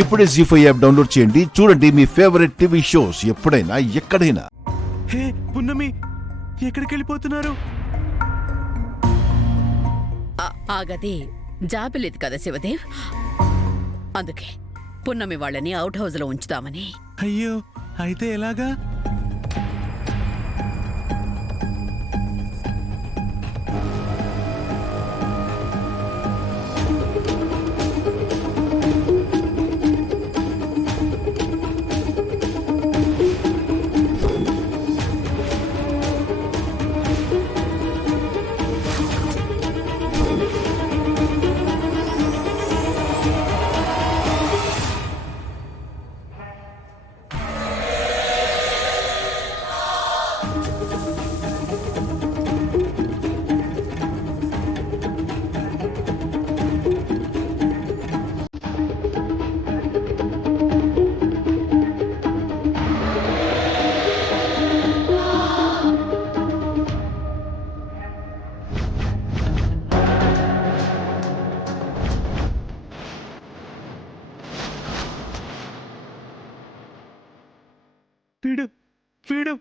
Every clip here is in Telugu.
ఇప్పుడే జీ5 యాప్ డౌన్లోడ్ చేయండి. చూడండి మీ ఫేవరెట్ టీవీ షోస్ ఎప్పుడైనా ఎక్కడైనా. హే పున్నమి, ఎక్కడికి వెళ్ళిపోతున్నారు? ఆ గది జాబిలేదు కదా శివదేవ్, అందుకే పున్నమి వాళ్ళని అవుట్ హౌస్ లో ఉంచుతామని. అయ్యో, అయితే ఎలాగా? వీడు వీడు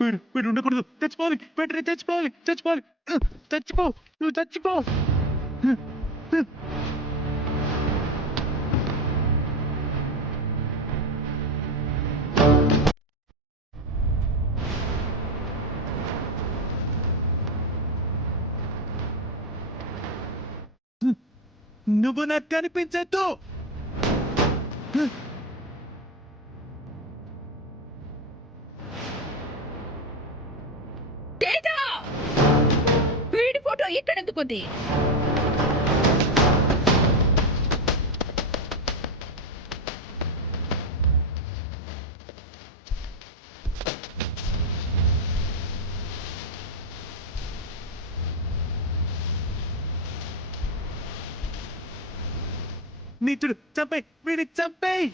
వీడు వీడు ఉండకూడదు. చచ్చిపోవాలి, వెంటనే చచ్చిపోవాలి, చచ్చిపోవాలి, చచ్చిపో, నువ్వు చచ్చిపో. నువ్వు నాకు కనిపించద్దు. వీడి ఫోటో ఇక్కడ ఎందుకుంది? నీచుడు, చంపేయ్, వీడిని చంపేయ్.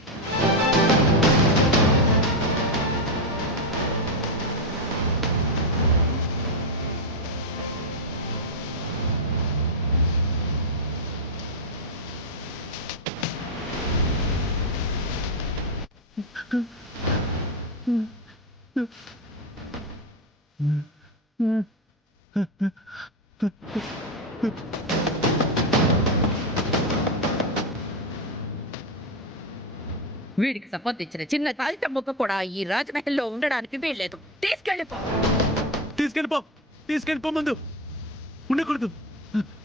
వీడికి సంబంధించిన చిన్న కాగితం ముక్క కూడా ఈ రాజమహల్లో ఉండడానికి వీల్లేదు. తీసుకెళ్ళిపో. తీసుకెళ్ళిపో, తీసుకెళ్ళిపో, ముందు ఉండకూడదు.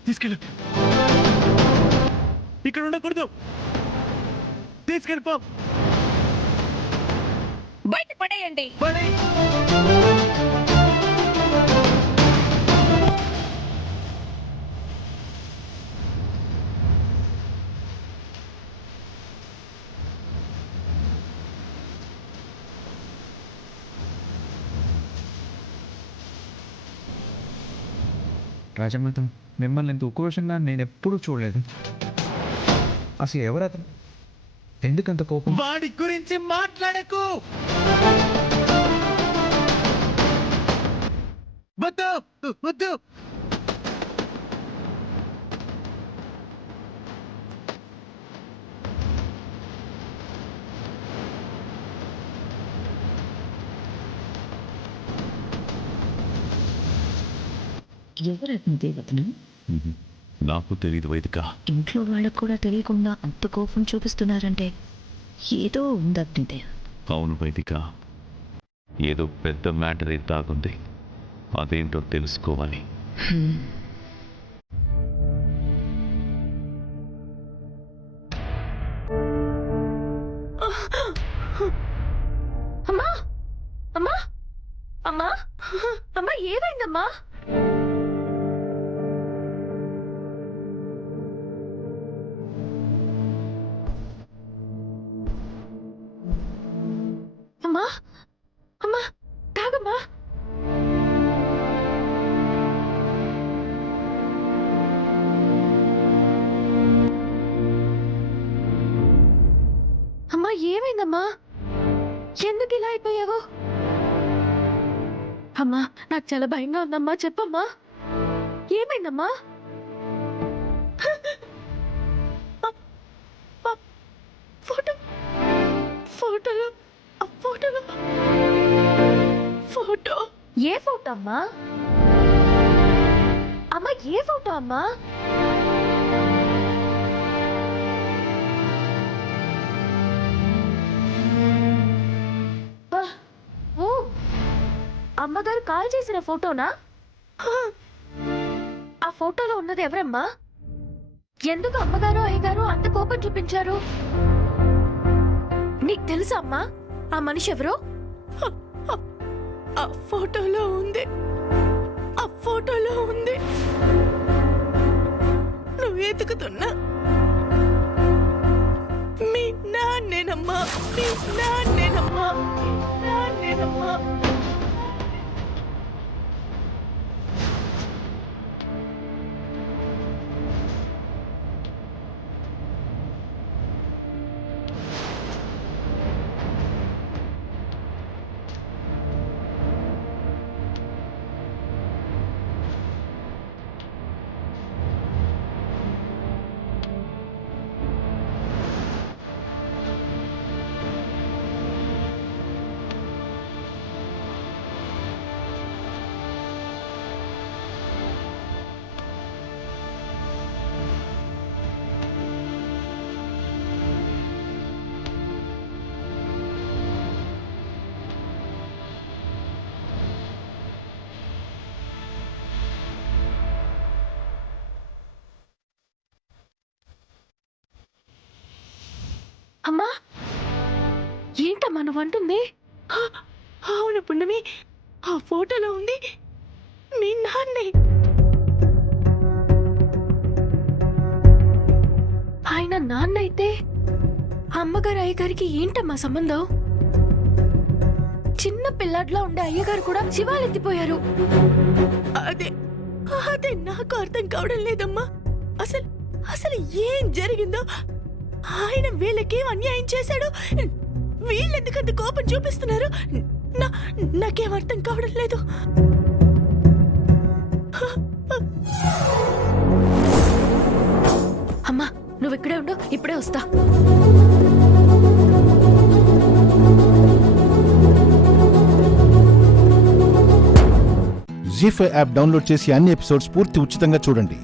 తీసుకెళ్ళు, ఇక్కడ ఉండకూడదు. తీసుకెళ్ళిపో. బయట పడేయండి. పడేయ్. రాజమతం, మిమ్మల్ని ఇంత ఉక్రోషంగా నేను ఎప్పుడూ చూడలేదు. అసలు ఎవరతను? ఎందుకంత కోపం? వాడి గురించి మాట్లాడకు. వద్దు, వద్దు. ఎవరతను దేవతను? నాకు తెలియదు వైదిక. ఇంట్లో వాళ్ళకు కూడా తెలియకుండా అంత కోపం చూపిస్తున్నారంటే ఏదో ఉందగ్నిదే. అవును వైదిక, ఏదో పెద్ద మ్యాటర్ దాగుంది. అదేంటో తెలుసుకోవాలి. అమ్మా, అమ్మా, అమ్మా, అమ్మా, ఏమైందమ్మా? ఏమైందమ్మా? ఎందుకు ఇలా అయిపోయావు? అమ్మా నాకు చాలా భయంగా ఉందమ్మా, చెప్పమ్మా ఏమైందమ్మా? ఫోటో ఫోటోలో ఫోటోలో ఫోటో ఏ ఫోటో అమ్మా? అమ్మా ఏ ఫోటో అమ్మా? ఓ అమ్మగారు కాల్ చేసిన ఫోటోనా? ఆ ఫోటోలో ఉన్నది ఎవరమ్మా? ఎందుకు అమ్మగారు అయ్యగారు అంత కోపం చూపించారు? నీకు తెలుసా అమ్మా ఆ మనిషి ఎవరో? ఆ ఫోటోలో ఉంది, ఆ ఫోటోలో ఉంది నువ్వు ఎతుకుతున్నా మీ నాన్నేనమ్మా, మీ నాన్నేనమ్మా, నాన్నేనమ్మా. అమ్మా ఏంటమ్మా నువ్వు అంటుంది? అవును పున్నమి, ఆ ఫోటోలో ఉంది మీ నాన్నే. ఆయన నాన్న అయితే అమ్మగారు అయ్యగారికి ఏంటమ్మా సంబంధం? చిన్న పిల్లాడిలో ఉండే అయ్యగారు కూడా శివాలెత్తిపోయారు. అదే అదే నాకు అర్థం కావడం లేదమ్మా. అసలు అసలు ఏం జరిగిందో, ఆయన వీళ్ళకేం అన్యాయం చేశాడు, వీళ్ళెందుకంత కోపం చూపిస్తున్నారు, నాకేం అర్థం కావడం లేదు. అమ్మా నువ్వు ఇక్కడే ఉండు, ఇప్పుడే వస్తా. జీ5 యాప్ డౌన్లోడ్ చేసి అన్ని ఎపిసోడ్స్ పూర్తి ఉచితంగా చూడండి.